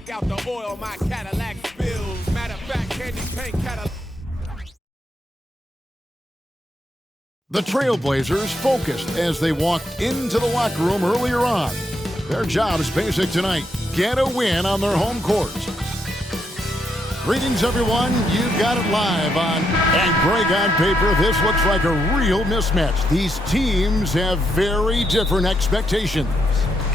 check out the oil my Cadillac spills. Matter of fact, candy paint Cadillac. The Trailblazers focused as they walked into the locker room earlier on. Their job is basic tonight. Get a win on their home court. Greetings, everyone. You've got it live on. And Greg, on paper, this looks like a real mismatch. These teams have very different expectations.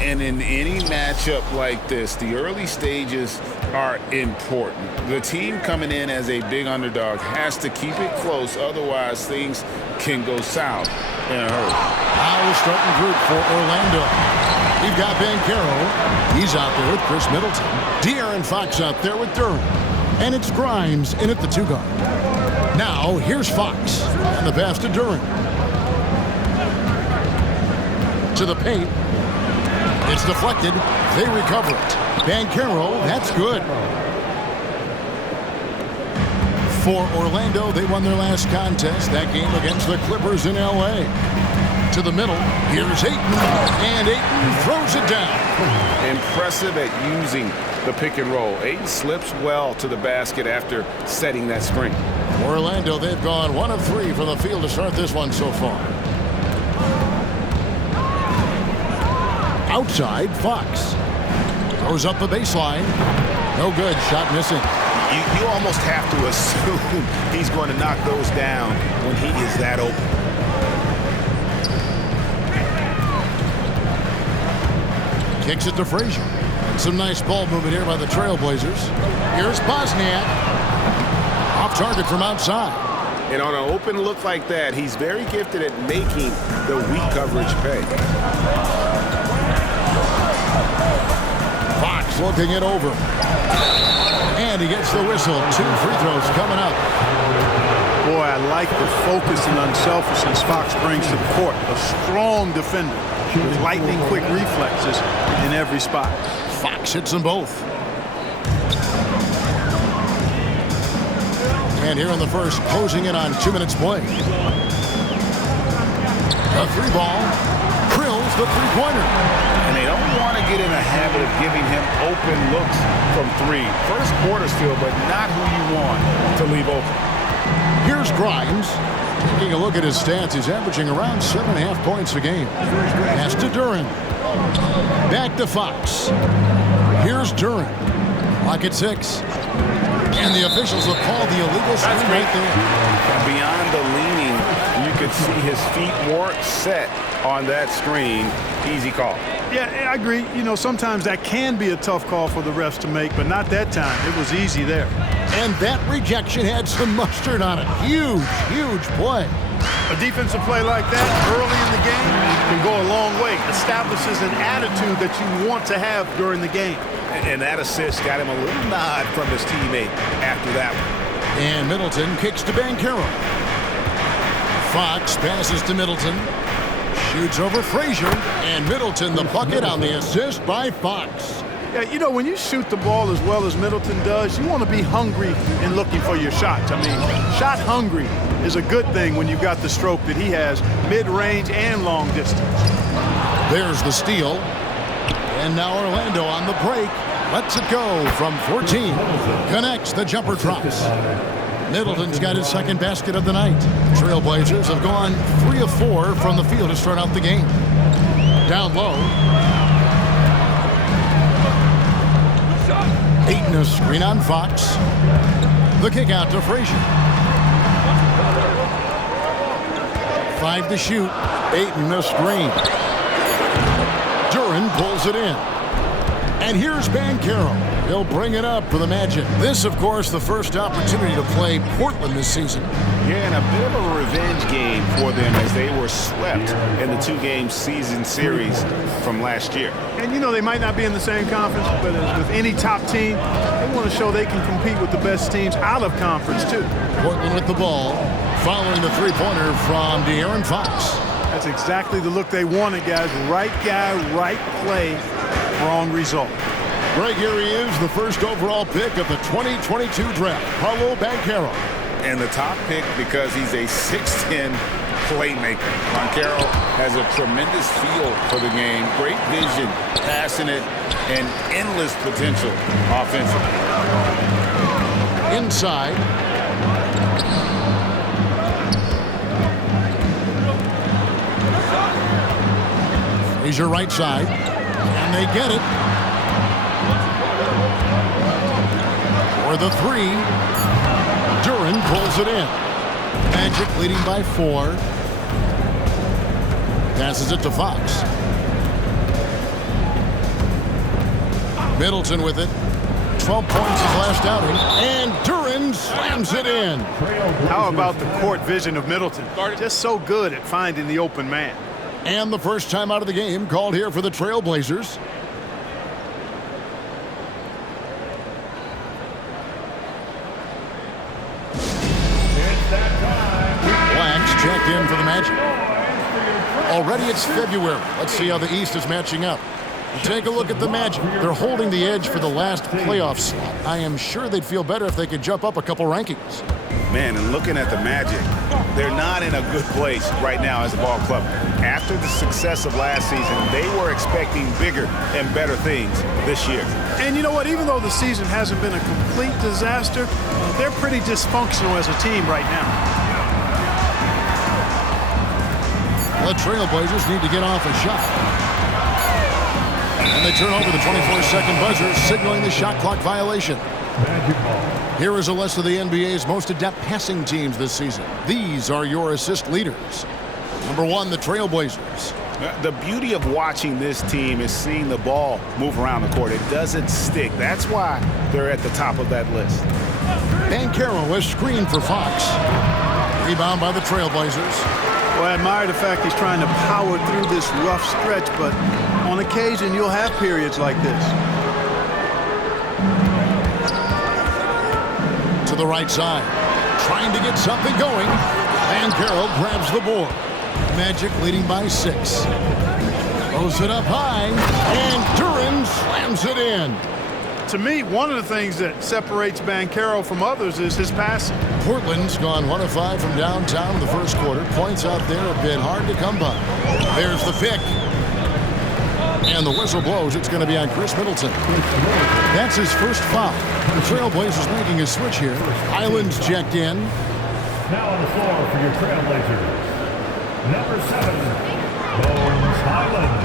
And in any matchup like this, the early stages are important. The team coming in as a big underdog has to keep it close, otherwise things can go south in a hurry. Our starting group for Orlando. We've got Banchero. He's out there with Chris Middleton. De'Aaron Fox out there with Durham. And it's Grimes in at the 2-guard. Now, here's Fox. And the pass to Durham. To the paint. It's deflected. They recover it. Banchero, that's good. For Orlando, they won their last contest, that game against the Clippers in L.A. To the middle, here's Ayton, and Ayton throws it down. Impressive at using the pick and roll. Ayton slips well to the basket after setting that screen. Orlando, they've gone 1 of 3 from the field to start this one so far. Outside, Fox. Goes up the baseline. No good. Shot missing. You almost have to assume he's going to knock those down when he is that open. Kicks it to Frazier. Some nice ball movement here by the Trailblazers. Here's Bosniak. Off target from outside. And on an open look like that, he's very gifted at making the weak coverage pay. Fox looking it over. And he gets the whistle. 2 free throws coming up. Boy, I like the focus and unselfishness Fox brings to the court. A strong defender with lightning-quick reflexes in every spot. Fox hits them both. And here in the first, closing in on 2 minutes play. A 3-ball. Drills the 3-pointer. And they don't want to get in a habit of giving him open looks from 3. First quarter still, but not who you want to leave open. Here's Grimes. Taking a look at his stats, he's averaging around 7.5 points a game. Pass to Duren. Back to Fox. Here's Duren. Clock at 6. And the officials have called the illegal screen right there. Beyond the leaning, you could see his feet weren't set on that screen. Easy call. Yeah, I agree. You know, sometimes that can be a tough call for the refs to make, but not that time. It was easy there. And that rejection had some mustard on it. Huge, huge play. A defensive play like that early in the game can go a long way. Establishes an attitude that you want to have during the game. And that assist got him a little nod from his teammate after that one. And Middleton kicks to Banchero. Fox passes to Middleton. Shoots over Frazier. And Middleton the bucket on the assist by Fox. Yeah, you know, when you shoot the ball as well as Middleton does, you want to be hungry in looking for your shots. I mean, shot hungry is a good thing when you've got the stroke that he has, mid-range and long distance. There's the steal. And now Orlando on the break. Lets it go from 14. Connects, the jumper drops. Middleton's got his second basket of the night. Trailblazers have gone 3 of 4 from the field to start out the game. Down low. Ayton a screen on Fox. The kick out to Frazier. 5 to shoot. Ayton a screen. Duren pulls it in. And here's Banchero. He'll bring it up for the Magic. This, of course, the first opportunity to play Portland this season. Yeah, and a bit of a revenge game for them as they were swept in the 2-game season series from last year. And, you know, they might not be in the same conference, but as with any top team, they want to show they can compete with the best teams out of conference, too. Portland with the ball, following the 3-pointer from De'Aaron Fox. That's exactly the look they wanted, guys. Right guy, right play, wrong result. Right here he is, the first overall pick of the 2022 draft, Paolo Banchero. And the top pick because he's a 6'10" playmaker. Banchero has a tremendous feel for the game, great vision, passing it and endless potential offensively. Inside. Frazier right side. And they get it. For the three. Duren pulls it in. Magic leading by 4. Passes it to Fox. Middleton with it. 12 points his last outing. And Duren slams it in. How about the court vision of Middleton? Just so good at finding the open man. And the first time out of the game called here for the Trailblazers. Blacks checked in for the Magic. Already it's February. Let's see how the East is matching up. Take a look at the Magic. They're holding the edge for the last playoff slot. I am sure they'd feel better if they could jump up a couple rankings. Man, and looking at the Magic, they're not in a good place right now as a ball club. After the success of last season, they were expecting bigger and better things this year. And you know what? Even though the season hasn't been a complete disaster, they're pretty dysfunctional as a team right now. The Trailblazers need to get off a shot. And they turn over the 24-second buzzer, signaling the shot clock violation. Here is a list of the NBA's most adept passing teams this season. These are your assist leaders. Number 1, the Trailblazers. The beauty of watching this team is seeing the ball move around the court. It doesn't stick. That's why they're at the top of that list. Banchero is screened for Fox. Rebound by the Trailblazers. Well, I admire the fact he's trying to power through this rough stretch, but on occasion you'll have periods like this. To the right side, trying to get something going. Banchero grabs the board. Magic leading by 6. Throws it up high, and Duren slams it in. To me, one of the things that separates Banchero from others is his passing. Portland's gone 1 of 5 from downtown in the first quarter. Points out there have been hard to come by. There's the pick. And the whistle blows. It's going to be on Chris Middleton. That's his first foul. The Trailblazers making a switch here. Highland's checked in. Now on the floor for your Trailblazers, number 7, Bones Highland.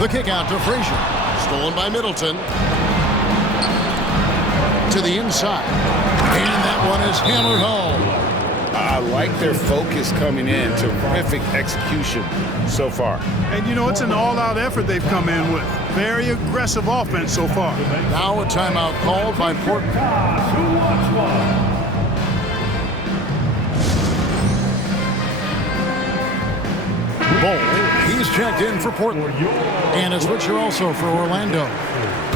The kick out to Frazier. Stolen by Middleton. To the inside. And that one is hammered home. I like their focus coming in. Terrific execution so far. And you know, it's an all-out effort they've come in with. Very aggressive offense so far. Now a timeout called by Portland. Bol, he's checked in for Portland. And a switcher also for Orlando.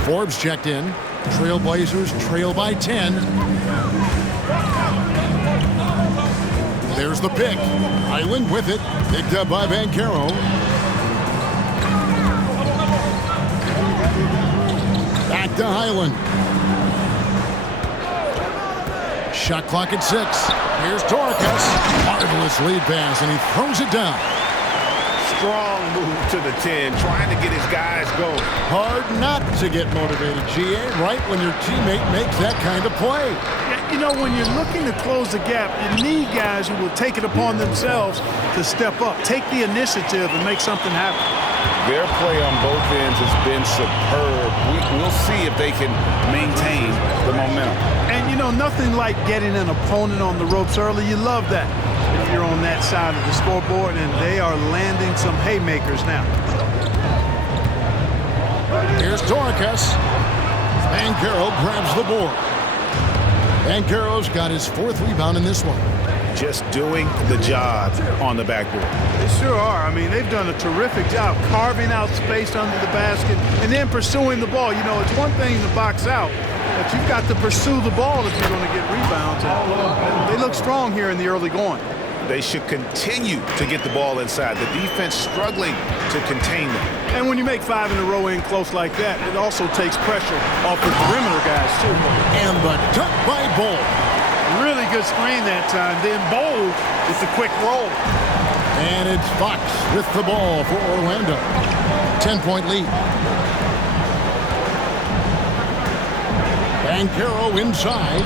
Forbes checked in. Trailblazers trail by 10. There's the pick. Highland with it. Picked up by Banchero. Back to Highland. Shot clock at 6. Here's Dorcas. Marvelous lead pass, and he throws it down. Strong move to the 10, trying to get his guys going. Hard not to get motivated, GA, right when your teammate makes that kind of play. Yeah, you know, when you're looking to close the gap, you need guys who will take it upon themselves to step up, take the initiative, and make something happen. Their play on both ends has been superb. We'll see if they can maintain the momentum. And, you know, nothing like getting an opponent on the ropes early. You love that if you're on that side of the scoreboard, and they are landing some haymakers now. Here's Dorcas. Banchero grabs the board. Banchero's got his 4th rebound in this one. Just doing the job on the backboard. They sure are. I mean, they've done a terrific job carving out space under the basket and then pursuing the ball. You know, it's one thing to box out, but you've got to pursue the ball if you're going to get rebounds. And they look strong here in the early going. They should continue to get the ball inside. The defense struggling to contain them. And when you make 5 in a row in close like that, it also takes pressure off the perimeter guys, too. And the dunk by Bol. Really good screen that time. Then Bol with the quick roll. And it's Fox with the ball for Orlando. 10-point lead. Banchero inside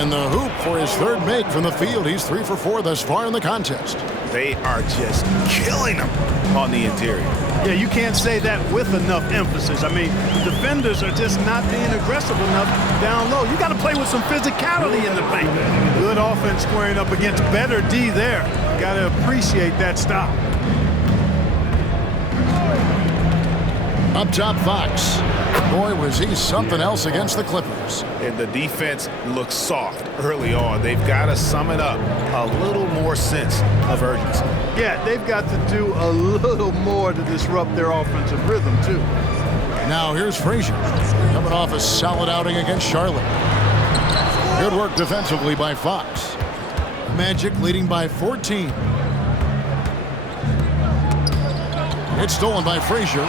in the hoop for his third make from the field. He's 3 for 4 thus far in the contest. They are just killing them on the interior. Yeah, you can't say that with enough emphasis. I mean, the defenders are just not being aggressive enough down low. You got to play with some physicality in the paint. Good offense squaring up against better D there. Got to appreciate that stop. Up top, Fox. Boy, was he something else against the Clippers. And the defense looks soft early on. They've got to sum it up. A little more sense of urgency. Yeah, they've got to do a little more to disrupt their offensive rhythm, too. Now here's Frazier, coming off a solid outing against Charlotte. Good work defensively by Fox. Magic leading by 14. It's stolen by Frazier.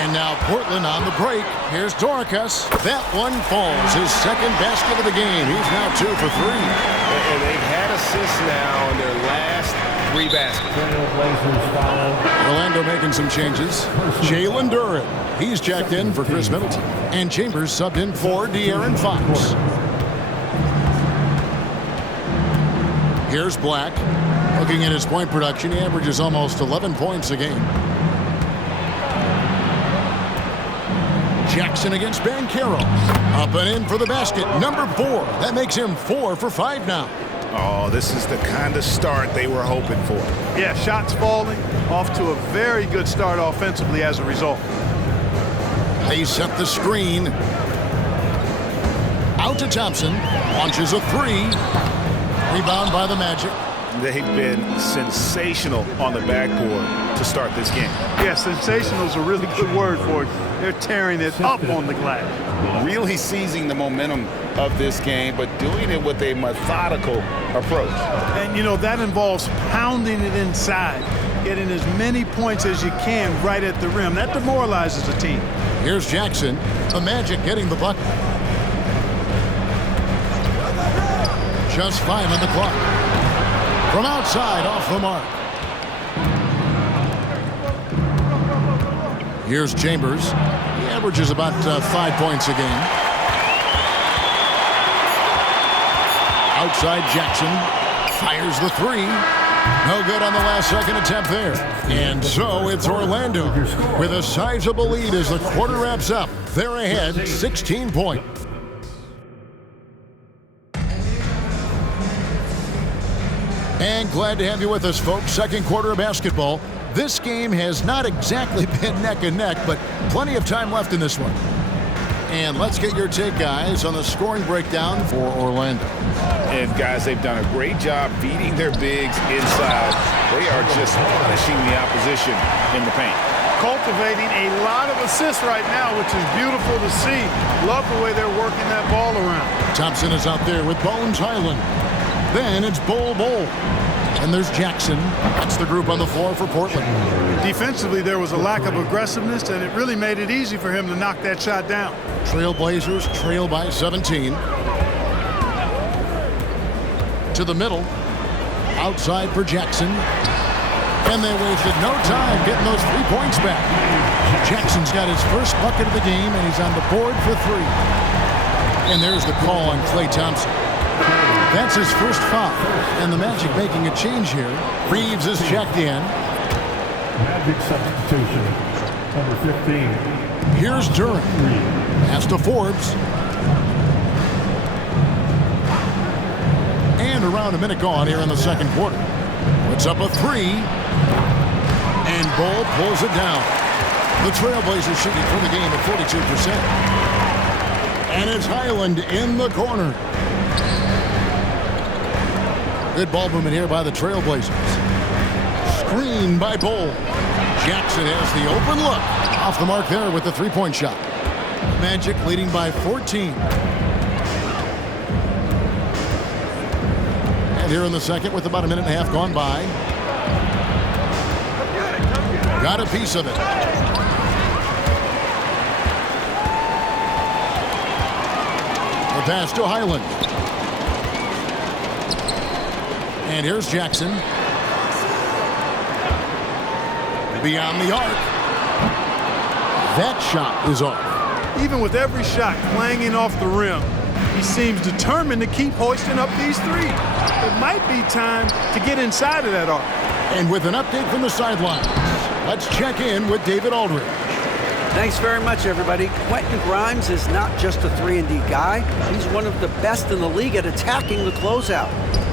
And now Portland on the break. Here's Dorcas. That one falls. His second basket of the game. He's now 2 for 3. And they've had assists now in their last 3 baskets. Orlando making some changes. Jalen Duren. He's checked in for Chris Middleton. And Chambers subbed in for De'Aaron Fox. Here's Black. Looking at his point production, he averages almost 11 points a game. Jackson against Banchero. Up and in for the basket. Number 4. That makes him 4 for 5 now. Oh, this is the kind of start they were hoping for. Yeah, shots falling. Off to a very good start offensively as a result. They set the screen. Out to Thompson. Launches a 3. Rebound by the Magic. They've been sensational on the backboard to start this game. Yeah, sensational is a really good word for it. They're tearing it up on the glass. Really seizing the momentum of this game, but doing it with a methodical approach. And, you know, that involves pounding it inside, getting as many points as you can right at the rim. That demoralizes a team. Here's Jackson. The Magic getting the bucket. Just 5 on the clock. From outside, off the mark. Here's Chambers. He averages about 5 points a game. Outside Jackson. Fires the 3. No good on the last second attempt there. And so it's Orlando with a sizable lead as the quarter wraps up. They're ahead 16 points. And glad to have you with us, folks. Second quarter of basketball. This game has not exactly been neck and neck, but plenty of time left in this one. And let's get your take, guys, on the scoring breakdown for Orlando. And, guys, they've done a great job beating their bigs inside. They are just punishing the opposition in the paint. Cultivating a lot of assists right now, which is beautiful to see. Love the way they're working that ball around. Thompson is out there with Bones Highland. Then it's Bol. And there's Jackson. That's the group on the floor for Portland. Defensively, there was a lack of aggressiveness, and it really made it easy for him to knock that shot down. Trailblazers trail by 17. To the middle. Outside for Jackson. And they wasted no time getting those 3 points back. Jackson's got his first bucket of the game, and he's on the board for 3. And there's the call on Klay Thompson. That's his first foul. And the Magic making a change here. Reeves is checked in. Magic substitution, number 15. Here's Duren. Pass to Forbes. And around a minute gone here in the second quarter. Puts up a 3. And Bol pulls it down. The Trailblazers shooting for the game at 42%. And it's Highland in the corner. Good ball movement here by the Trailblazers. Screen by Bol. Jackson has the open look. Off the mark there with the 3-point shot. Magic leading by 14. And here in the second with about a minute and a half gone by. Got a piece of it. The pass to Highland. And here's Jackson. Beyond the arc. That shot is off. Even with every shot clanging off the rim, he seems determined to keep hoisting up these threes. It might be time to get inside of that arc. And with an update from the sidelines, let's check in with David Aldridge. Thanks very much, everybody. Quentin Grimes is not just a 3-and-D guy. He's one of the best in the league at attacking the closeout.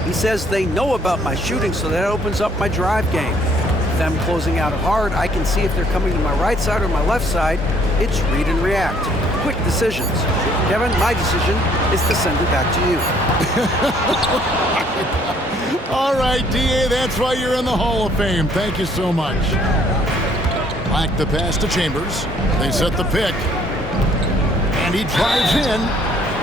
He says they know about my shooting, so that opens up my drive game. Them closing out hard, I can see if they're coming to my right side or my left side. It's read and react. Quick decisions. Kevin, my decision is to send it back to you. All right, D.A., that's why you're in the Hall of Fame. Thank you so much. Black the pass to Chambers. They set the pick. And he drives in.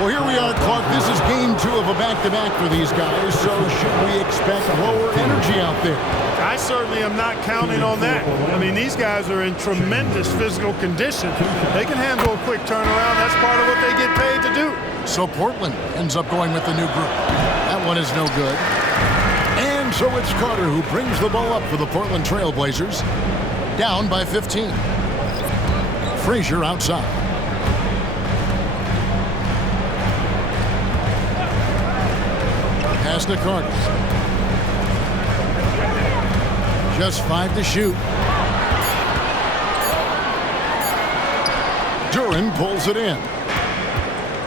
Well, here we are, Clark. This is game 2 of a back-to-back for these guys, so should we expect lower energy out there? I certainly am not counting on that. I mean, these guys are in tremendous physical condition. They can handle a quick turnaround. That's part of what they get paid to do. So Portland ends up going with the new group. That one is no good. And so it's Carter who brings the ball up for the Portland Trail Blazers. Down by 15. Frazier outside. Pass to Carter. Just 5 to shoot. Duren pulls it in.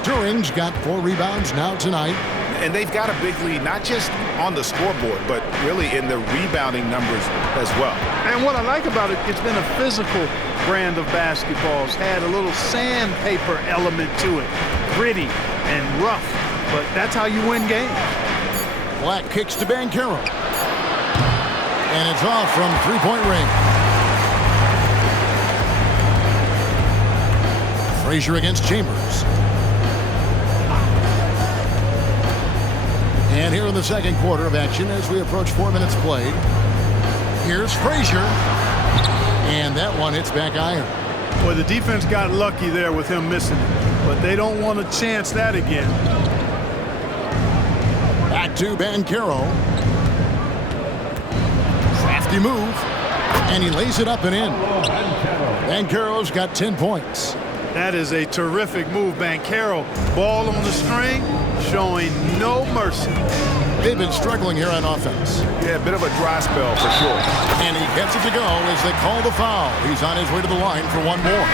Duren's got 4 rebounds now tonight. And they've got a big lead, not just on the scoreboard, but really in the rebounding numbers as well. And what I like about it, it's been a physical brand of basketball. It's had a little sandpaper element to it. Gritty and rough, but that's how you win games. Black kicks to Banchero. And it's off from three-point range. Frazier against Chambers. And here in the second quarter of action as we approach 4 minutes played. Here's Frazier. And that one hits back iron. Boy, the defense got lucky there with him missing it. But they don't want to chance that again. Back to Banchero. Crafty move. And he lays it up and in. Banchero's got 10 points. That is a terrific move, Banchero. Ball on the string, showing no mercy. They've been struggling here on offense. Yeah, a bit of a dry spell for sure. And he gets it to go as they call the foul. He's on his way to the line for one more.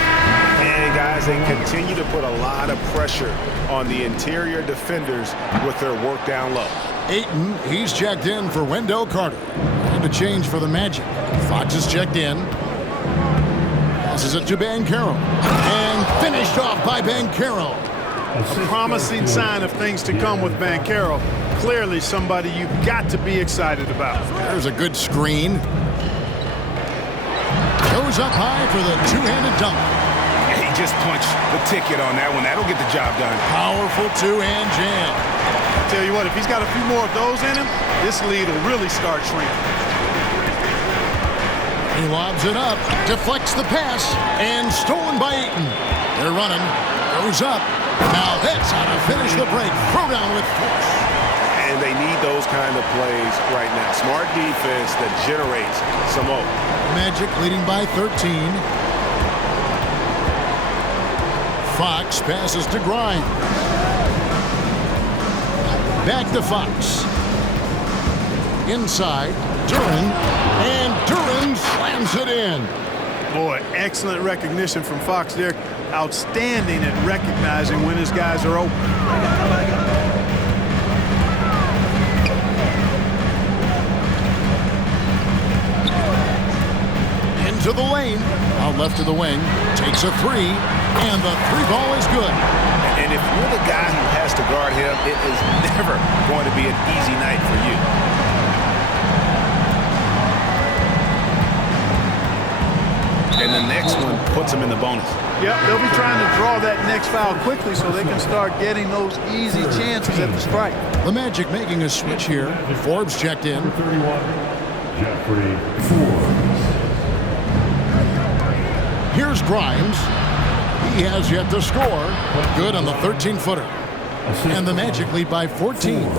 And guys, they continue to put a lot of pressure on the interior defenders with their work down low. Ayton, he's checked in for Wendell Carter. And a change for the Magic. Fox is checked in. Passes it to Banchero. And finished off by Banchero. A promising sign of things to come with Banchero. Clearly somebody you've got to be excited about. There's a good screen. Goes up high for the two-handed dunk. Yeah, he just punched the ticket on that one. That'll get the job done. Powerful two-hand jam. I tell you what, if he's got a few more of those in him, this lead will really start shrinking. He lobs it up, deflects the pass, and stolen by Ayton. They're running, goes up. Now that's how to finish the break. Throw down with force. And they need those kind of plays right now. Smart defense that generates some more. Magic leading by 13. Fox passes to Grimes. Back to Fox. Inside, Duren, and Duren slams it in. Boy, excellent recognition from Fox there. Outstanding at recognizing when his guys are open. Into the lane, out left to the wing, takes a three, and the three ball is good. And if you're the guy who has to guard him, it is never going to be an easy night for you. And the next one puts him in the bonus. Yep, they'll be trying to draw that next foul quickly so they can start getting those easy chances at the strike. The Magic making a switch here. Forbes checked in. 31, Jeffrey Forbes. Here's Grimes. He has yet to score. Good on the 13-footer. And the Magic lead by 14.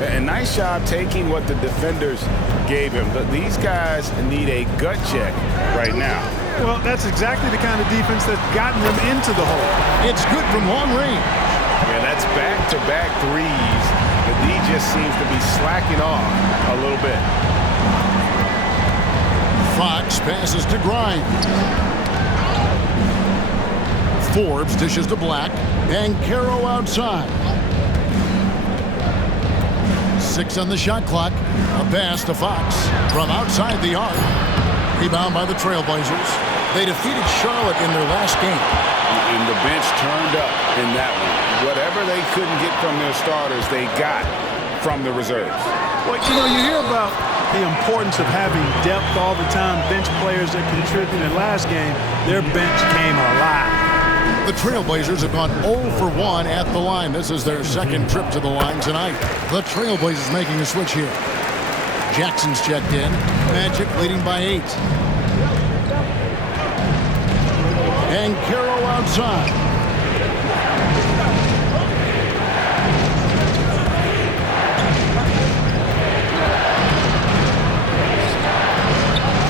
And nice job taking what the defenders gave him. But these guys need a gut check right now. Well, that's exactly the kind of defense that's gotten them into the hole. It's good from long range. Yeah, that's back-to-back threes. The D just seems to be slacking off a little bit. Fox passes to Grimes. Forbes dishes to Black. And Caro outside. 6 on the shot clock. A pass to Fox from outside the arc. Rebound by the Trailblazers. They defeated Charlotte in their last game. And the bench turned up in that one. Whatever they couldn't get from their starters, they got from the reserves. Well, you know, you hear about the importance of having depth all the time, bench players that contributed. Last game, their bench came alive. The Trailblazers have gone 0 for 1 at the line. This is their second trip to the line tonight. The Trailblazers making a switch here. Jackson's checked in. Magic leading by 8. And Caro outside.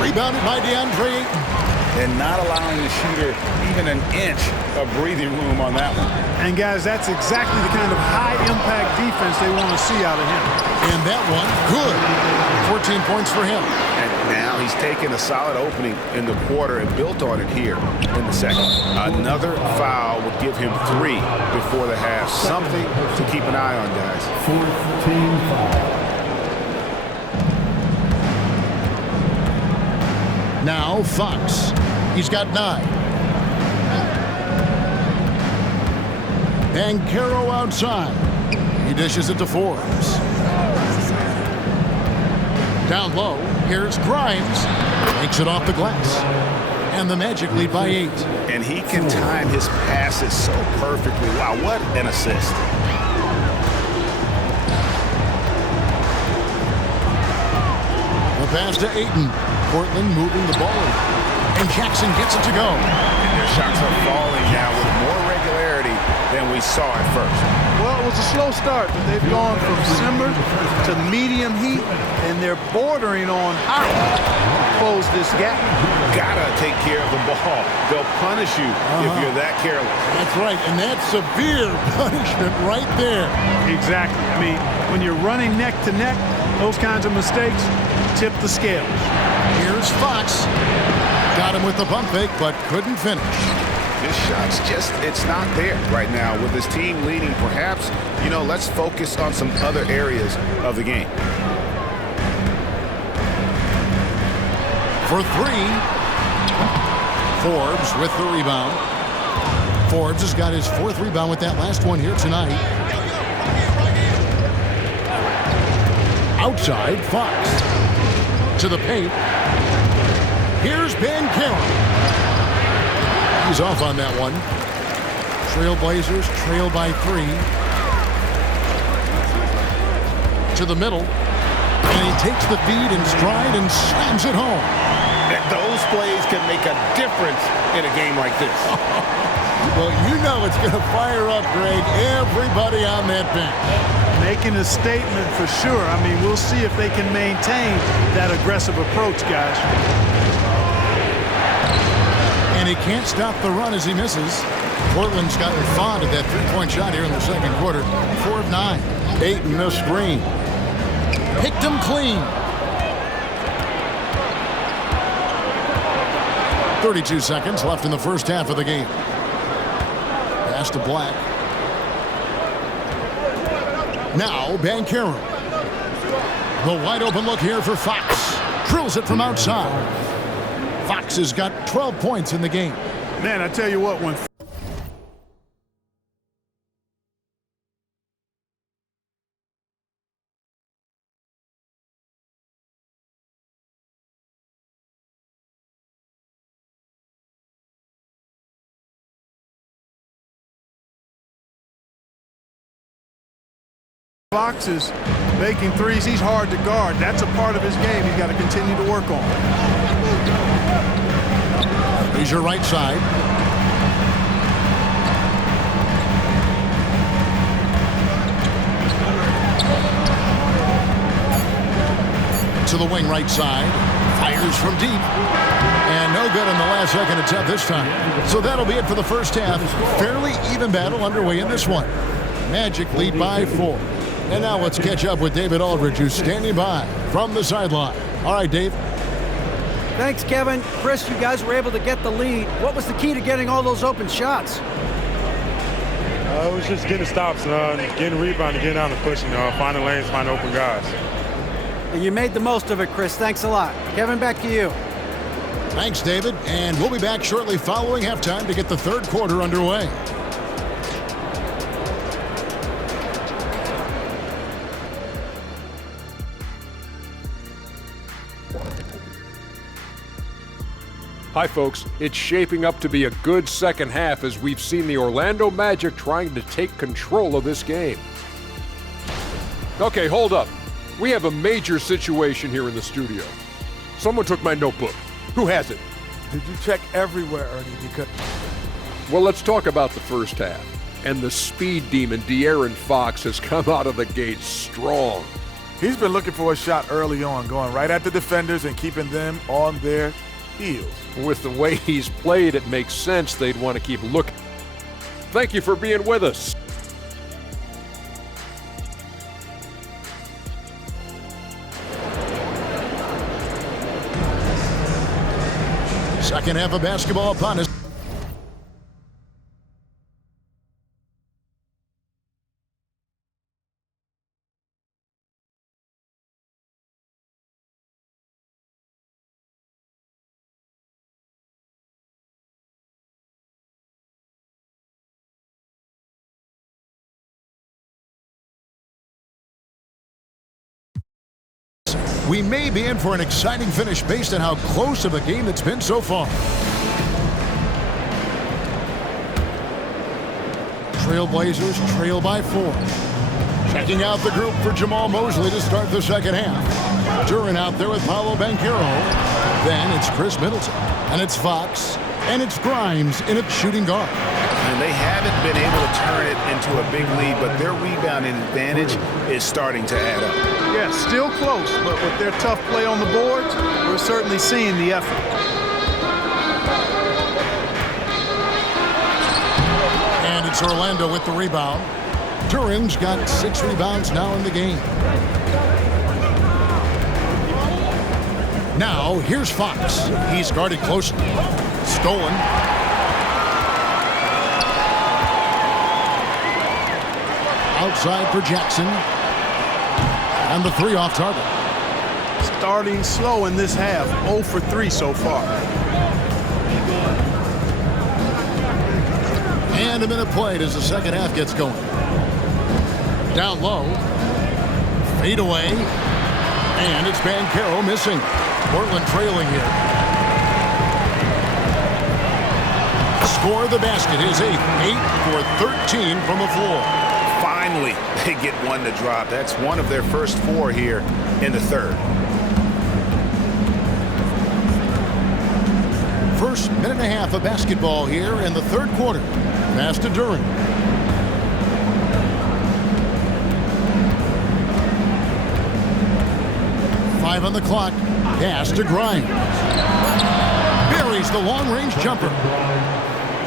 Rebounded by DeAndre Ayton. And not allowing the shooter even an inch of breathing room on that one. And, guys, that's exactly the kind of high-impact defense they want to see out of him. And that one, good. 14 points for him. And now he's taken a solid opening in the quarter and built on it here in the second. Another foul would give him 3 before the half. Something to keep an eye on, guys. 4th team foul. Now Fox. He's got 9. And Caro outside. He dishes it to Forbes. Down low, here's Grimes. Takes it off the glass. And the Magic lead by 8. And he can time his passes so perfectly. Wow, what an assist. The pass to Ayton. Portland moving the ball. And Jackson gets it to go. And their shots are falling now with more regularity than we saw at first. Well, it was a slow start, but they've gone from simmer to medium heat, and they're bordering on hot to close this gap. Gotta take care of the ball. They'll punish you if you're that careless. That's right, and that's severe punishment right there. Exactly. I mean, when you're running neck to neck, those kinds of mistakes tip the scales. Here's Fox. Got him with the pump fake, but couldn't finish. This shot's just, it's not there right now with his team leading. Perhaps, you know, let's focus on some other areas of the game. For 3. Forbes with the rebound. Forbes has got his 4th rebound with that last one here tonight. Outside, Fox. To the paint. Here's Banchero. He's off on that one. Trailblazers trail by 3. To the middle. And he takes the feed in stride and slams it home. And those plays can make a difference in a game like this. Well, you know it's going to fire up, Greg, everybody on that bench. Making a statement for sure. I mean, we'll see if they can maintain that aggressive approach, guys. And he can't stop the run as he misses. Portland's gotten fond of that three-point shot here in the second quarter. 4 of 9. Ayton no screen. Picked him clean. 32 seconds left in the first half of the game. Pass to Black. Now Banchero. The wide open look here for Fox. Drills it from outside. Fox has got 12 points in the game. Man, I tell you what, when Fox is making threes, he's hard to guard. That's a part of his game he's got to continue to work on. Here's your right side. to the wing right side. Fires from deep. And no good on the last second attempt this time. So that'll be it for the first half. Fairly even battle underway in this one. Magic lead by 4. And now let's catch up with David Aldridge, who's standing by from the sideline. All right, Dave. Thanks, Kevin. Chris, you guys were able to get the lead. What was the key to getting all those open shots? It was just getting stops, getting rebounding, getting out and pushing, finding lanes, finding open guys. And you made the most of it, Chris. Thanks a lot. Kevin, back to you. Thanks, David. And we'll be back shortly following halftime to get the third quarter underway. Hi, folks. It's shaping up to be a good second half as we've seen the Orlando Magic trying to take control of this game. Okay, hold up. We have a major situation here in the studio. Someone took my notebook. Who has it? Did you check everywhere, Ernie? Well, let's talk about the first half. And the speed demon, De'Aaron Fox, has come out of the gate strong. He's been looking for a shot early on, going right at the defenders and keeping them on their heels. With the way he's played, it makes sense they'd want to keep looking. Thank you for being with us. Second half of basketball upon us. We may be in for an exciting finish based on how close of a game it's been so far. Trailblazers trail by 4. Checking out the group for Jamal Mosley to start the second half. Duran out there with Paolo Banchero. Then it's Chris Middleton. And it's Fox. And it's Grimes in at shooting guard. And they haven't been able to turn it into a big lead, but their rebounding advantage is starting to add up. Yeah, still close, but with their tough play on the boards, we're certainly seeing the effort. And it's Orlando with the rebound. Duran's got 6 rebounds now in the game. Now, here's Fox. He's guarded closely. Stolen. Outside for Jackson. And the 3 off target. Starting slow in this half, 0 for 3 so far. And a minute played as the second half gets going. Down low. Fade away. And it's Banchero missing. Portland trailing here. Score the basket, his 8th. 8 for 13 from the floor. Finally, they get one to drop. That's one of their first 4 here in the third. First minute and a half of basketball here in the third quarter. Pass to Duran. Five on the clock. Pass to Grimes. Buries the long-range jumper.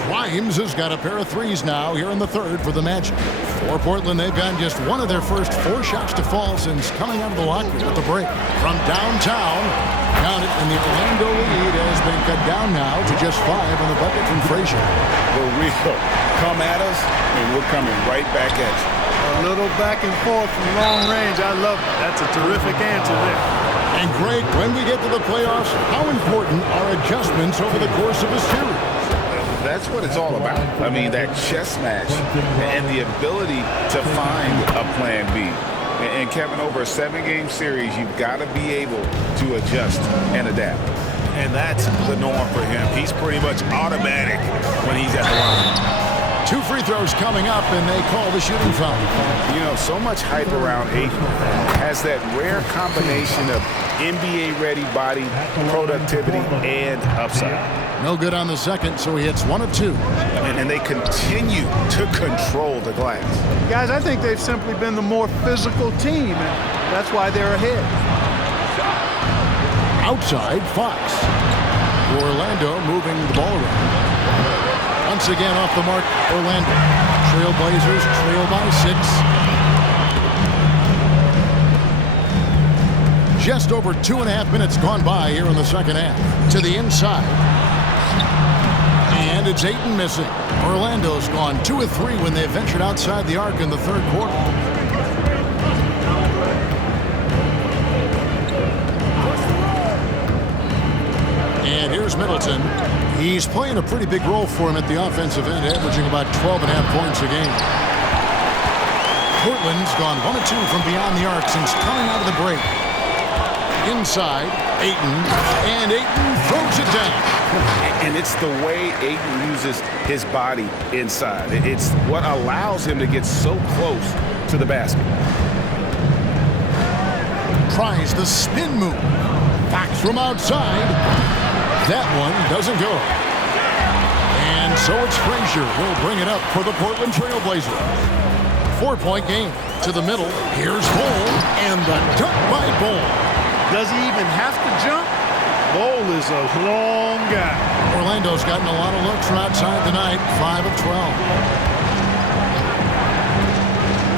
Grimes has got a pair of 3s now here in the third for the Magic. For Portland, they've gotten just one of their first 4 shots to fall since coming out of the locker at the break. From downtown, count it, and the Orlando lead has been cut down now to just 5 on the bucket from Frazier. The real come at us, and we're coming right back at you. A little back and forth from long range. I love it. That's a terrific answer there. And Greg, when we get to the playoffs, how important are adjustments over the course of a series? That's what it's all about. I mean, that chess match and the ability to find a plan B. And Kevin, over a 7-game series, you've got to be able to adjust and adapt. And that's the norm for him. He's pretty much automatic when he's at the line. 2 free throws coming up, and they call the shooting foul. You know, so much hype around Ayton. Has that rare combination of NBA-ready body, productivity, and upside. No good on the second, so he hits 1 of 2. And they continue to control the glass. Guys, I think they've simply been the more physical team, and that's why they're ahead. Outside, Fox. Orlando moving the ball around. Once again off the mark, Orlando. Trailblazers trail by 6. Just over 2.5 minutes gone by here in the second half. To the inside. And it's Ayton missing. Orlando's gone 2 of 3 when they ventured outside the arc in the third quarter. And here's Middleton. He's playing a pretty big role for him at the offensive end, averaging about 12.5 points a game. Portland's gone 1 of 2 from beyond the arc since coming out of the break. Inside, Ayton, and Ayton throws it down. And it's the way Ayton uses his body inside. It's what allows him to get so close to the basket. Tries the spin move. Fox from outside. That one doesn't go. And so it's Frazier who'll bring it up for the Portland Trailblazers. 4-point game. To the middle. Here's Bol, and the dunk by Bol. Does he even have to jump? Bol is a long guy. Orlando's gotten a lot of looks from outside tonight. 5 of 12.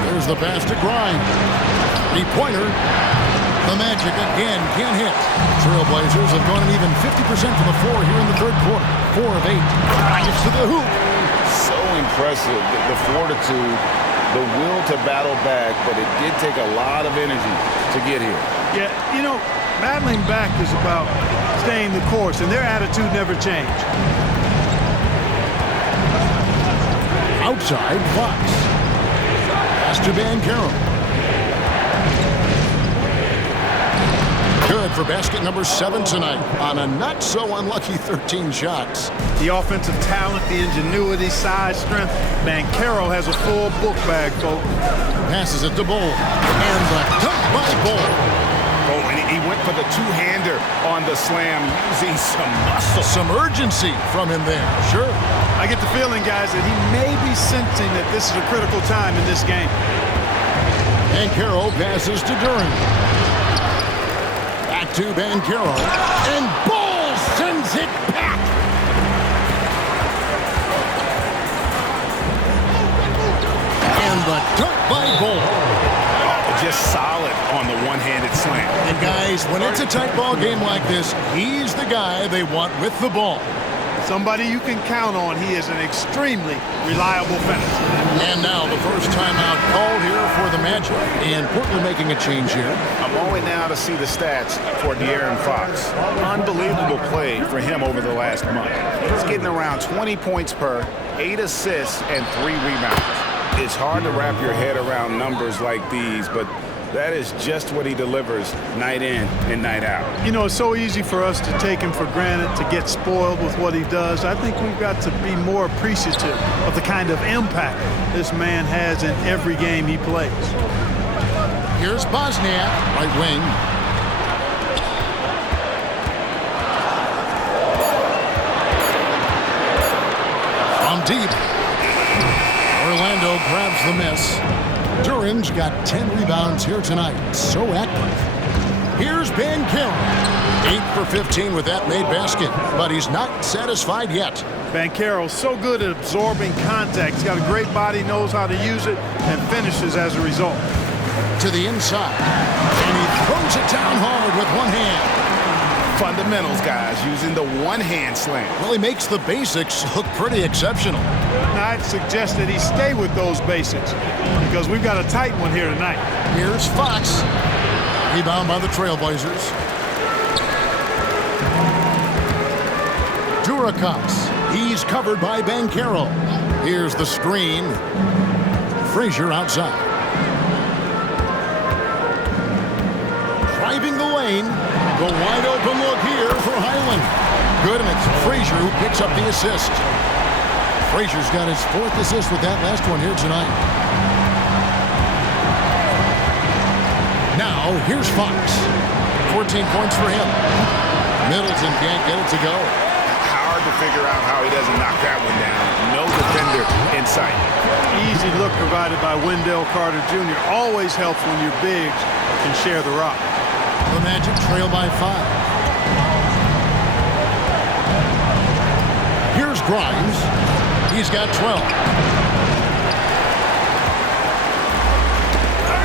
There's the pass to Grimes. 3-pointer. The Magic again can't hit. Trailblazers have gone an even 50% from the floor here in the third quarter. 4 of 8. Grimes to the hoop. So impressive. The fortitude, the will to battle back, but it did take a lot of energy to get here. Yeah, you know, battling back is about staying the course, and their attitude never changed. Outside, Fox. Pass to Banchero. Good for basket number 7 tonight on a not-so-unlucky 13 shots. The offensive talent, the ingenuity, size, strength. Banchero has a full book bag, folks. Passes it to Bol. And the dunk by Bol. Oh, and he went for the two-hander on the slam using some muscle. Some urgency from him there. Sure. I get the feeling, guys, that he may be sensing that this is a critical time in this game. Banchero passes to Duren. Back to Banchero. And Bol sends it back. And the dunk by Bol. Just solid on the one-handed slam. And guys, when it's a tight ball game like this, he's the guy they want with the ball. Somebody you can count on. He is an extremely reliable finisher. And now the first timeout called here for the Magic. And Portland making a change here. I'm only now to see the stats for De'Aaron Fox. Unbelievable play for him over the last month. He's getting around 20 points per, 8 assists, and 3 rebounds. It's hard to wrap your head around numbers like these, but that is just what he delivers night in and night out. You know, it's so easy for us to take him for granted, to get spoiled with what he does. I think we've got to be more appreciative of the kind of impact this man has in every game he plays. Here's Bosniak, right wing. From deep. Orlando grabs the miss. Duren's got 10 rebounds here tonight. So active. Here's Banchero. 8 for 15 with that made basket, but he's not satisfied yet. Banchero so good at absorbing contact. He's got a great body, knows how to use it, and finishes as a result. To the inside. And he throws it down hard with one hand. Fundamentals, guys, using the one-hand slam. Well, he makes the basics look pretty exceptional. Now, I'd suggest that he stay with those basics because we've got a tight one here tonight. Here's Fox. Rebound by the Trailblazers. Duracox. He's covered by Banchero. Here's the screen. Frazier outside. Driving the lane. The wide open look here for Highland. Good, and it's Frazier who picks up the assist. Frazier's got his 4th assist with that last one here tonight. Now, here's Fox. 14 points for him. Middleton can't get it to go. Hard to figure out how he doesn't knock that one down. No defender in sight. Easy look provided by Wendell Carter Jr. Always helps when your bigs can share the rock. The Magic trail by 5. Grimes. He's got 12.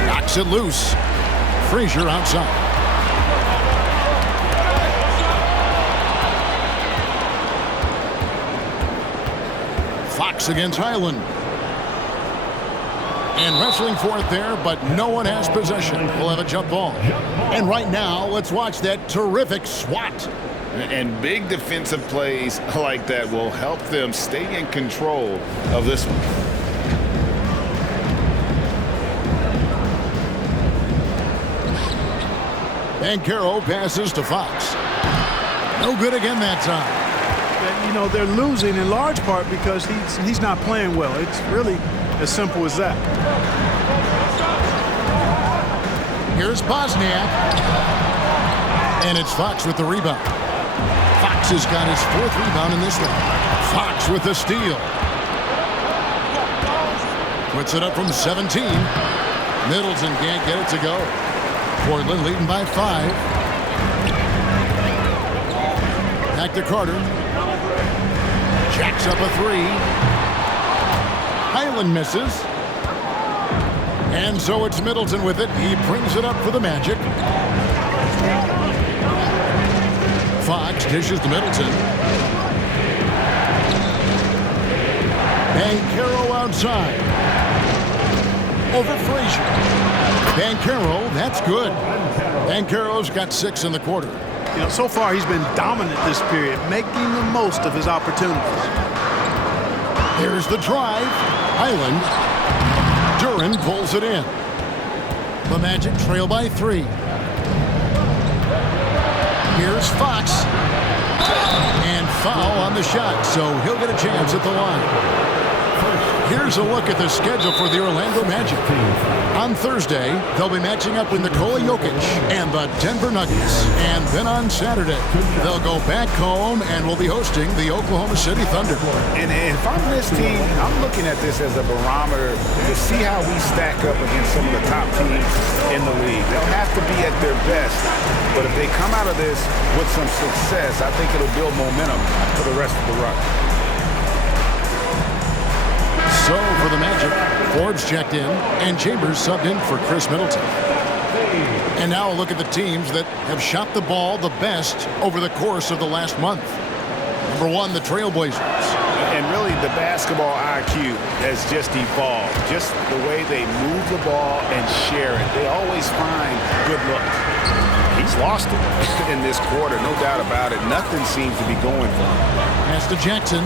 Knocks it loose. Frazier outside. Fox against Highland. And wrestling for it there, but no one has possession. We'll have a jump ball. And right now, let's watch that terrific swat. And big defensive plays like that will help them stay in control of this one. Banchero passes to Fox. No good again that time. You know, they're losing in large part because he's not playing well. It's really as simple as that. Here's Bosniak. And it's Fox with the rebound. Fox has got his 4th rebound in this one. Fox with the steal. Puts it up from 17. Middleton can't get it to go. Portland leading by 5. Back to Carter. Jacks up a 3. Highland misses. And so it's Middleton with it. He brings it up for the Magic. Fox dishes to Middleton. Banchero outside. Over Frazier. Banchero, that's good. Banchero's got 6 in the quarter. You know, so far he's been dominant this period, making the most of his opportunities. Here's the drive. Highland. Duren pulls it in. The Magic trail by 3. Here's Fox. And foul on the shot, so he'll get a chance at the line. Here's a look at the schedule for the Orlando Magic. On Thursday, they'll be matching up with Nikola Jokic and the Denver Nuggets. And then on Saturday, they'll go back home and will be hosting the Oklahoma City Thunder. And if I'm this team, I'm looking at this as a barometer to see how we stack up against some of the top teams in the league. They'll have to be at their best. But if they come out of this with some success, I think it'll build momentum for the rest of the run. So for the Magic, Forbes checked in and Chambers subbed in for Chris Middleton. And now a look at the teams that have shot the ball the best over the course of the last month. Number 1, the Trailblazers. And really the basketball IQ has just evolved. Just the way they move the ball and share it. They always find good looks. He's lost it in this quarter, no doubt about it. Nothing seems to be going for him. Pass to Jackson.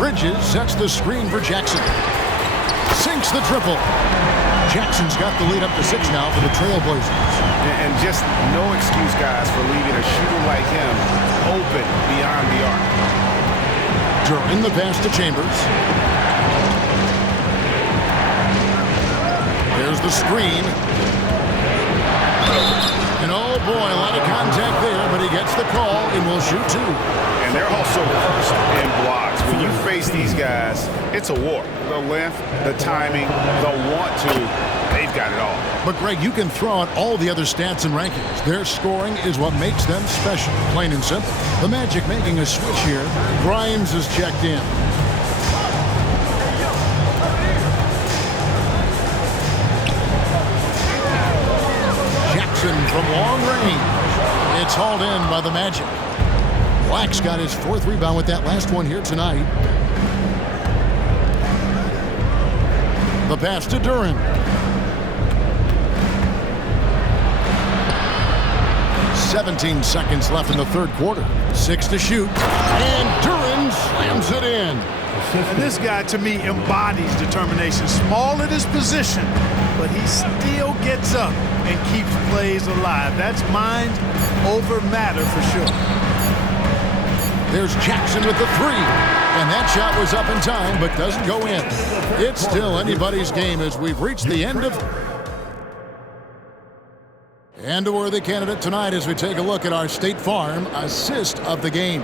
Bridges sets the screen for Jackson. Sinks the triple. Jackson's got the lead up to 6 now for the Trailblazers. And just no excuse, guys, for leaving a shooter like him open beyond the arc. Duren the pass to Chambers. There's the screen. And oh boy, a lot of contact there, but he gets the call and will shoot 2. And they're also first in blocks. When you face these guys, it's a war. The length, the timing, the want to, they've got it all. But Greg, you can throw out all the other stats and rankings. Their scoring is what makes them special, plain and simple. The Magic making a switch here. Grimes is checked in. Jackson from long range. It's hauled in by the Magic. Black's got his 4th rebound with that last one here tonight. The pass to Duren. 17 seconds left in the 3rd quarter. 6 to shoot. And Duren slams it in. And this guy, to me, embodies determination. Small at his position, but he still gets up and keeps plays alive. That's mind over matter for sure. There's Jackson with the 3. And that shot was up in time, but doesn't go in. It's still anybody's game as we've reached the end of... And a worthy candidate tonight as we take a look at our State Farm assist of the game.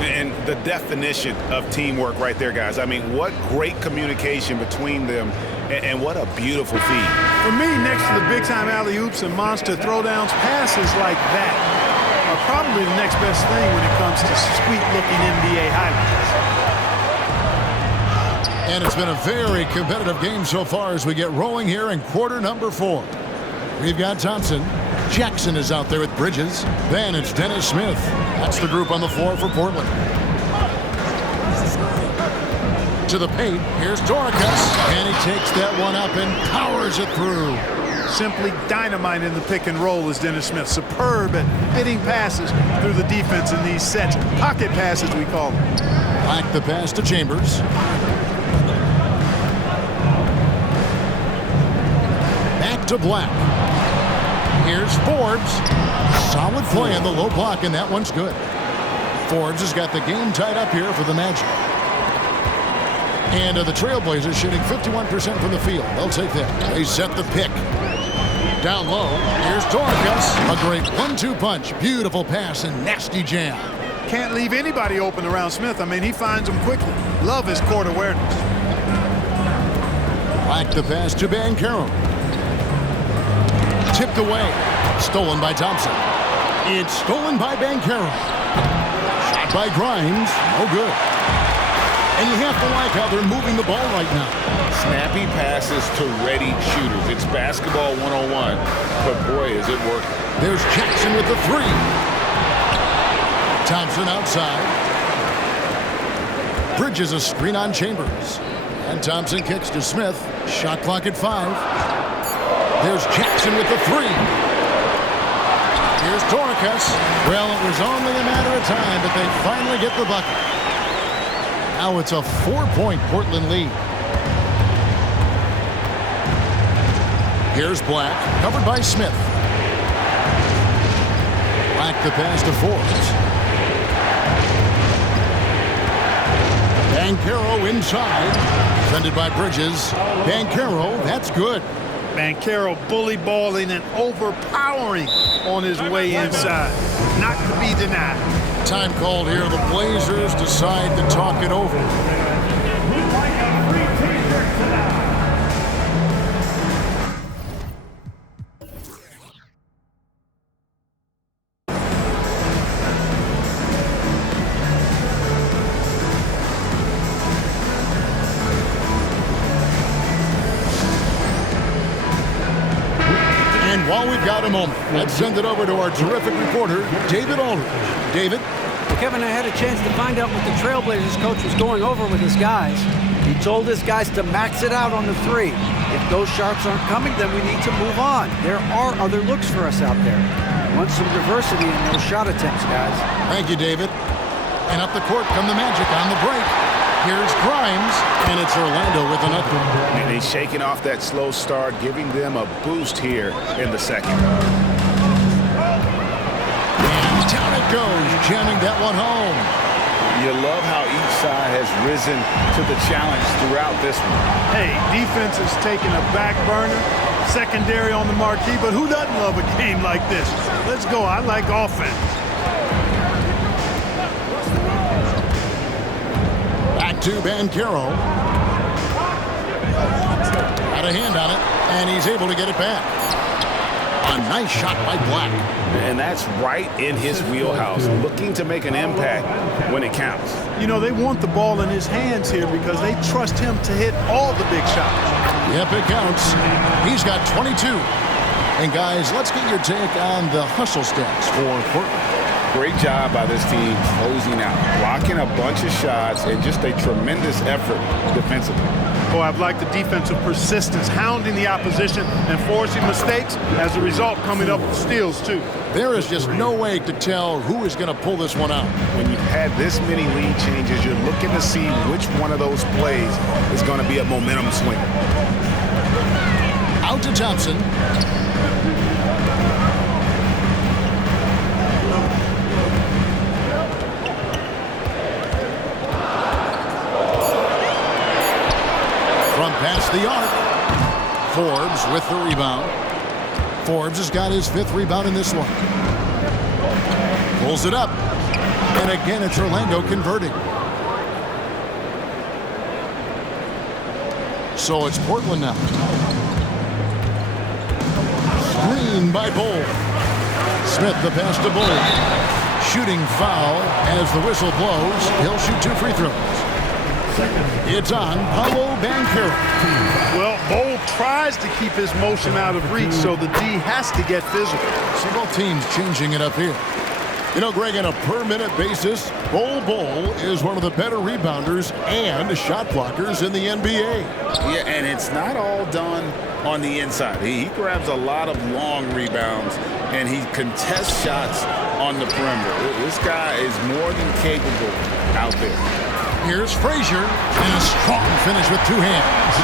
And the definition of teamwork right there, guys. I mean, what great communication between them, and what a beautiful feed. For me, next to the big-time alley-oops and monster throwdowns, passes like that are probably the next best thing when it comes to sweet-looking NBA highlights. And it's been a very competitive game so far as we get rolling here in quarter number 4. We've got Thompson. Jackson is out there with Bridges. Then it's Dennis Smith. That's the group on the floor for Portland. To the paint. Here's Doricus. And he takes that one up and powers it through. Simply dynamite in the pick and roll is Dennis Smith. Superb at fitting passes through the defense in these sets. Pocket passes, we call them. Back the pass to Chambers. Back to Black. Here's Forbes. Solid play on the low block, and that one's good. Forbes has got the game tied up here for the Magic. And the Trailblazers shooting 51% from the field. They'll take that. They set the pick. Down low, here's Doricus. A great 1-2 punch. Beautiful pass and nasty jam. Can't leave anybody open around Smith. I mean, he finds them quickly. Love his court awareness. Back the pass to Banchero. Tipped away. Stolen by Thompson. It's stolen by Banchero. Shot by Grimes. No good. And you have to like how they're moving the ball right now. Snappy passes to ready shooters. It's basketball 101, but boy, is it working. There's Jackson with the 3. Thompson outside. Bridges a screen on Chambers. And Thompson kicks to Smith. Shot clock at 5. There's Jackson with the 3. Here's Doricus. Well, it was only a matter of time, but they finally get the bucket. Now it's a 4-point Portland lead. Here's Black, covered by Smith. Black the pass to Forbes. Banchero inside. Defended by Bridges. Banchero, that's good. Banchero bully balling and overpowering on his way inside. Not to be denied. Time called here. The Blazers decide to talk it over. And while we've got a moment, let's send it over to our terrific reporter, David Aldridge. David? Well, Kevin, I had a chance to find out what the Trailblazers coach was going over with his guys. He told his guys to max it out on the 3. If those shots aren't coming, then we need to move on. There are other looks for us out there. We want some diversity in those shot attempts, guys. Thank you, David. And up the court come the Magic on the break. Here's Grimes, and it's Orlando with another. And he's shaking off that slow start, giving them a boost here in the second. And down it goes, jamming that one home. You love how each side has risen to the challenge throughout this one. Hey, defense is taking a back burner, secondary on the marquee, but who doesn't love a game like this? Let's go. I like offense. Back to Banchero. Got a hand on it, and he's able to get it back. A nice shot by Black. And that's right in his wheelhouse, looking to make an impact when it counts. You know, they want the ball in his hands here because they trust him to hit all the big shots. Yep, it counts. He's got 22. And guys, let's get your take on the hustle stats for Portland. Great job by this team closing out, blocking a bunch of shots, and just a tremendous effort defensively. Boy, I've liked the defensive persistence, hounding the opposition and forcing mistakes. As a result, coming up with steals, too. There is just no way to tell who is going to pull this one out. When you've had this many lead changes, you're looking to see which one of those plays is going to be a momentum swing. Out to Thompson. From past the arc. Forbes with the rebound. Forbes has got his 5th rebound in this one. Pulls it up. And again, it's Orlando converting. So it's Portland now. Screen by Bol. Smith the pass to Bull. Shooting foul as the whistle blows. He'll shoot 2 free throws. It's on Paolo Banchero. Well, Bull tries to keep his motion out of reach, so the D has to get physical. So both teams changing it up here. You know, Greg, on a per-minute basis, Bull is one of the better rebounders and shot blockers in the NBA. Yeah, and it's not all done on the inside. He grabs a lot of long rebounds, and he contests shots on the perimeter. This guy is more than capable out there. Here's Frazier, and a strong finish with 2 hands.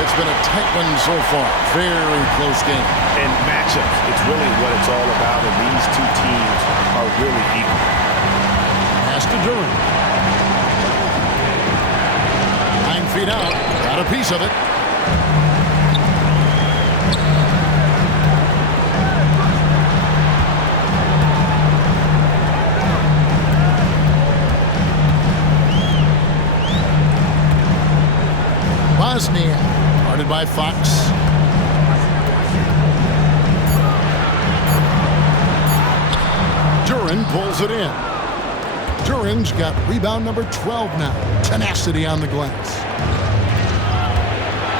It's been a tight one so far. Very close game. And matchups, it's really what it's all about, and these two teams are really equal. Pass to Duren. 9 feet out. Got a piece of it. Bosnia, guarded by Fox. Duren pulls it in. Duren's got rebound number 12 now. Tenacity on the glass.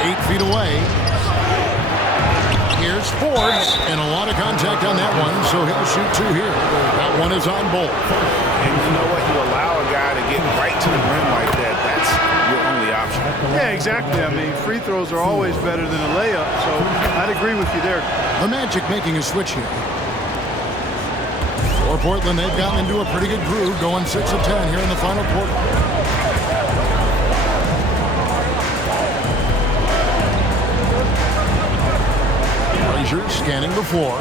8 feet away. Here's Forbes, and a lot of contact on that one, so he'll shoot 2 here. That one is on Bull. And you know what? You allow a guy to get right to the rim like that. That's your only option. Yeah, exactly. I mean, free throws are always better than a layup, so I'd agree with you there. The Magic making a switch here. For Portland, they've gotten into a pretty good groove, going 6 of 10 here in the final quarter. Frazier scanning the floor.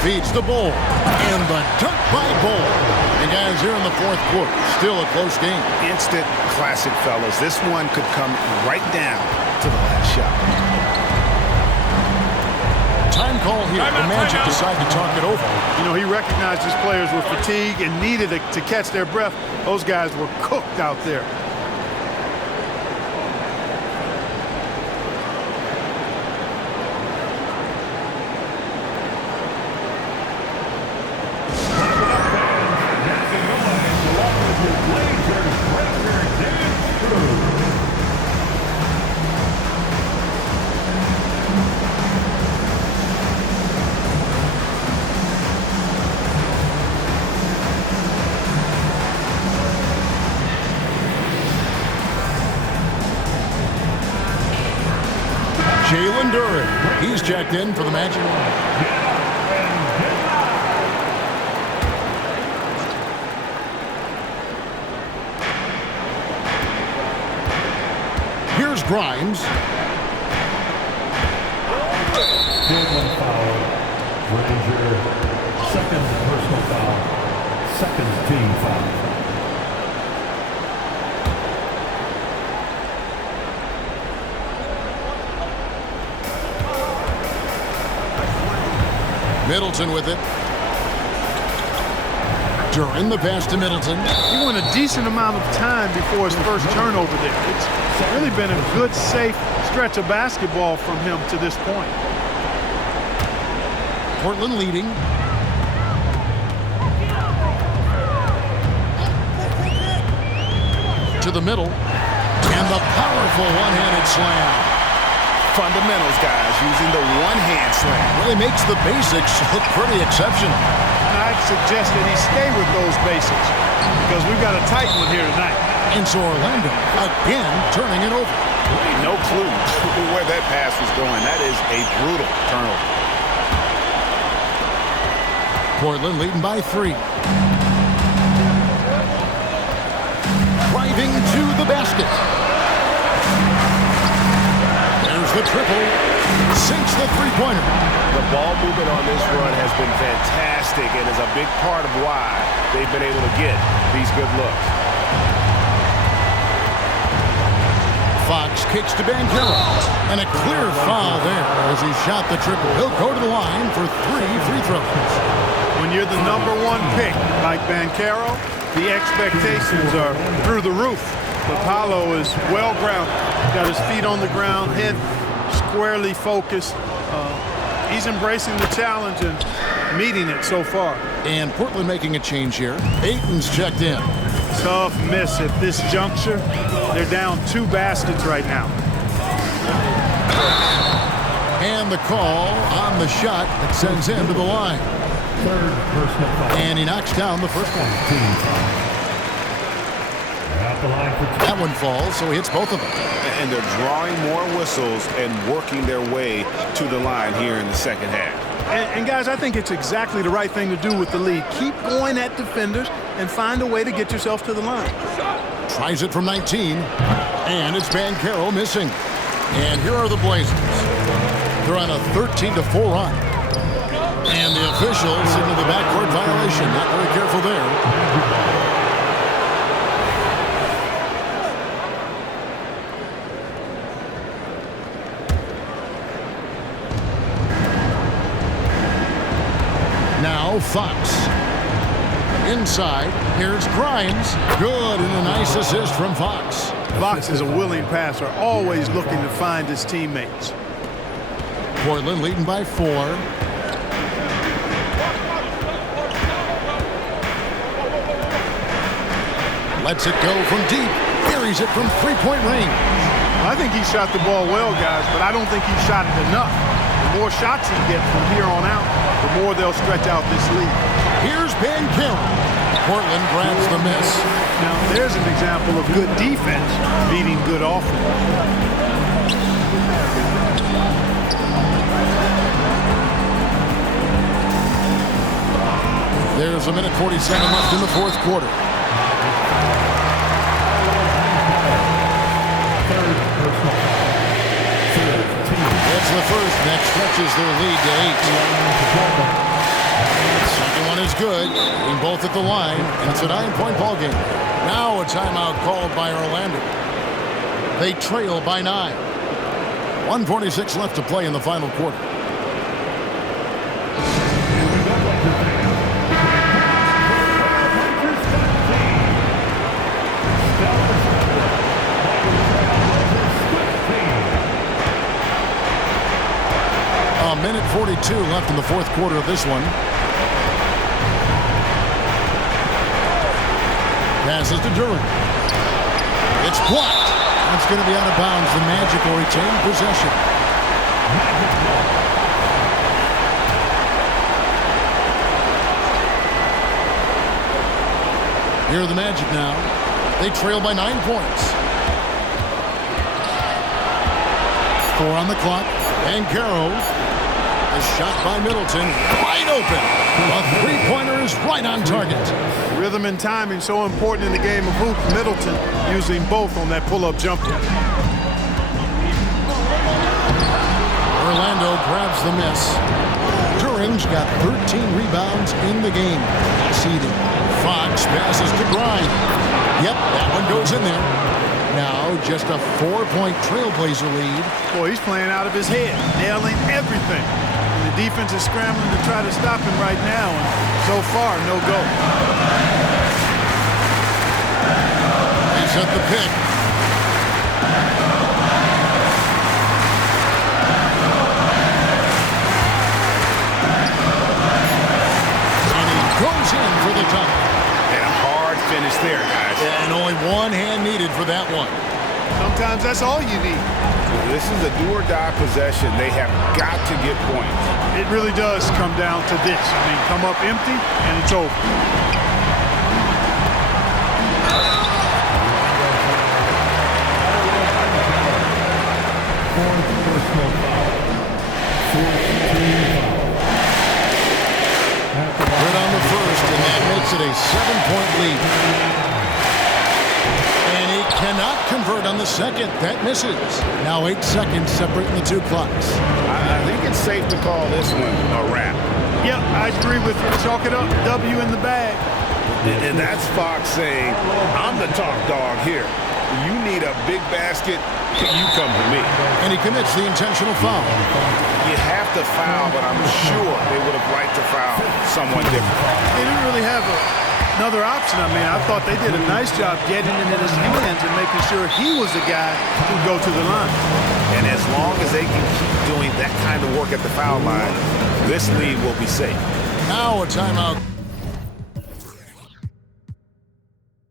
Feeds the Bull. And the dunk by Bull. And guys, here in the 4th quarter, still a close game. Instant classic, fellas. This one could come right down to the last shot. Time call here. The Magic decide to talk it over. You know, he recognized his players were fatigued and needed to catch their breath. Those guys were cooked out there. Jalen Duren. He's checked in for the Magic. Here's Grimes. One foul. Frazier. Second personal foul. Second team foul. Middleton with it. Duren the pass to Middleton. He went a decent amount of time before his first turnover there. It's really been a good, safe stretch of basketball from him to this point. Portland leading. To the middle. And the powerful one-handed slam. Fundamentals, guys, using the one-hand slam. Really makes the basics look pretty exceptional. And I'd suggest that he stay with those basics because we've got a tight one here tonight. And so Orlando, again, turning it over. No clue where that pass was going. That is a brutal turnover. Portland leading by 3. Driving to the basket. The triple sinks the three-pointer. The ball movement on this run has been fantastic and is a big part of why they've been able to get these good looks. Fox kicks to Banchero. And a clear foul there as he shot the triple. He'll go to the line for 3 free throws. When you're the #1 pick like Banchero, the expectations are through the roof. But Paolo is well grounded. Got his feet on the ground, head squarely focused. He's embracing the challenge and meeting it so far. And Portland making a change here. Ayton's checked in. Tough miss at this juncture. They're down 2 baskets right now. And the call on the shot that sends him to the line. Third personal foul. And he knocks down the first one. At the line for That one falls, so he hits both of them. And they're drawing more whistles and working their way to the line here in the second half. And guys, I think it's exactly the right thing to do with the lead. Keep going at defenders and find a way to get yourself to the line. Tries it from 19. And it's Banchero missing. And here are the Blazers. They're on a 13-4 run. And the officials into the backcourt violation. Not very careful there. Now Fox. Inside, here's Grimes. Good, and a nice assist from Fox. Fox is a willing passer, always looking to find his teammates. Portland leading by 4. Lets it go from deep. Buries it from three-point range. I think he shot the ball well, guys, but I don't think he shot it enough. The more shots he gets from here on out, the more they'll stretch out this lead. Here's Banchero. Portland grabs the miss. Now, there's an example of good defense beating good offense. There's a minute 47 left in the fourth quarter. That's the first. That stretches their lead to 8. Second one is good. Being both at the line, and it's a 9-point ball game. Now a timeout called by Orlando. They trail by 9. 1:46 left to play in the final quarter. A minute 42 left in the fourth quarter of this one. Passes to Duren. It's blocked. That's going to be out of bounds. The Magic will retain possession. Here are the Magic now. They trail by 9 points. 4 on the clock. Banchero. A shot by Middleton. Wide open. A three-pointer is right on target. Rhythm and timing so important in the game of hoops. Middleton using both on that pull-up jumper. Orlando grabs the miss. Duren's got 13 rebounds in the game. Seeding. Fox passes to Grimes. Yep, that one goes in there. Now just a 4-point Trailblazer lead. Boy, he's playing out of his head, nailing everything. And the defense is scrambling to try to stop him right now. And so far, no go. They set the pick. And he goes in for the dunk. And a hard finish there, guys. And only one hand needed for that one. Sometimes that's all you need. This is a do-or-die possession. They have got to get points. It really does come down to this. I mean, come up empty, and it's over. fourth personal foul. 14 Good on the first, and that makes it a 7-point lead. And he cannot convert on the second. That misses. Now 8 seconds separating the two clocks. I think it's safe to call this one a wrap. Yep, I agree with you. Chalk it up. W in the bag. And that's Fox saying, I'm the top dog here. You need a big basket, you come to me. And he commits the intentional foul. You have to foul, but I'm sure they would have liked to foul someone different. They didn't really have a Another option. I mean, I thought they did a nice job getting it in his hands and making sure he was the guy who'd go to the line. And as long as they can keep doing that kind of work at the foul line, this lead will be safe. Now a timeout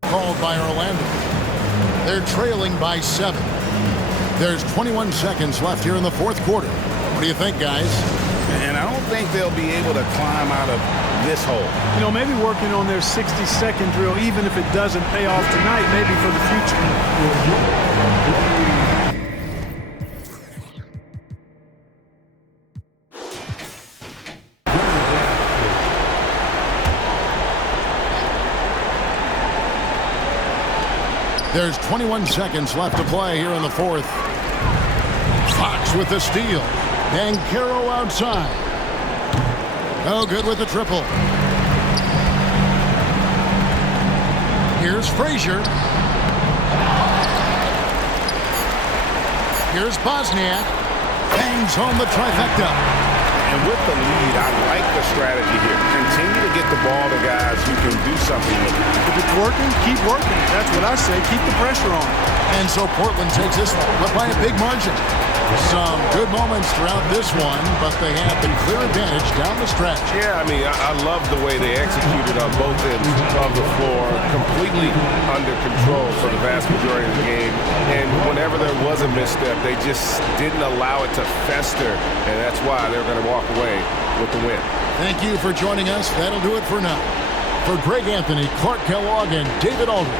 called by Orlando. They're trailing by 7. There's 21 seconds left here in the fourth quarter. What do you think, guys? And I don't think they'll be able to climb out of this hole. You know, maybe working on their 60-second drill, even if it doesn't pay off tonight, maybe for the future. There's 21 seconds left to play here in the fourth. Fox with the steal. Banchero outside. No good with the triple. Here's Frazier. Here's Bosniak. Bangs home the trifecta. And with the lead, I like the strategy here. Continue to get the ball to guys who can do something with it. If it's working, keep working. That's what I say. Keep the pressure on. And so Portland takes this one, but by a big margin. Some good moments throughout this one, but they had the clear advantage down the stretch. Yeah, I mean, I love the way they executed on both ends of the floor, completely under control for the vast majority of the game. And whenever there was a misstep, they just didn't allow it to fester, and that's why they're going to walk away with the win. Thank you for joining us. That'll do it for now. For Greg Anthony, Clark Kellogg, and David Aldridge,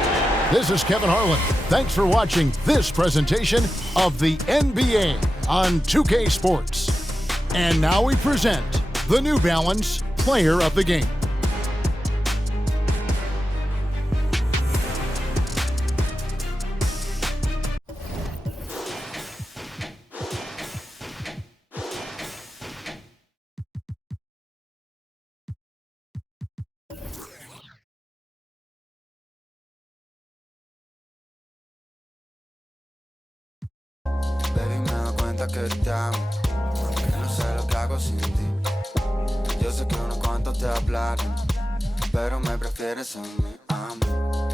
this is Kevin Harlan. Thanks for watching this presentation of the NBA on 2K Sports. And now we present the New Balance Player of the Game. Baby, me doy cuenta que te amo, que no sé lo que hago sin ti. Yo sé que unos cuantos te hablaron, pero me prefieres a mí, amo.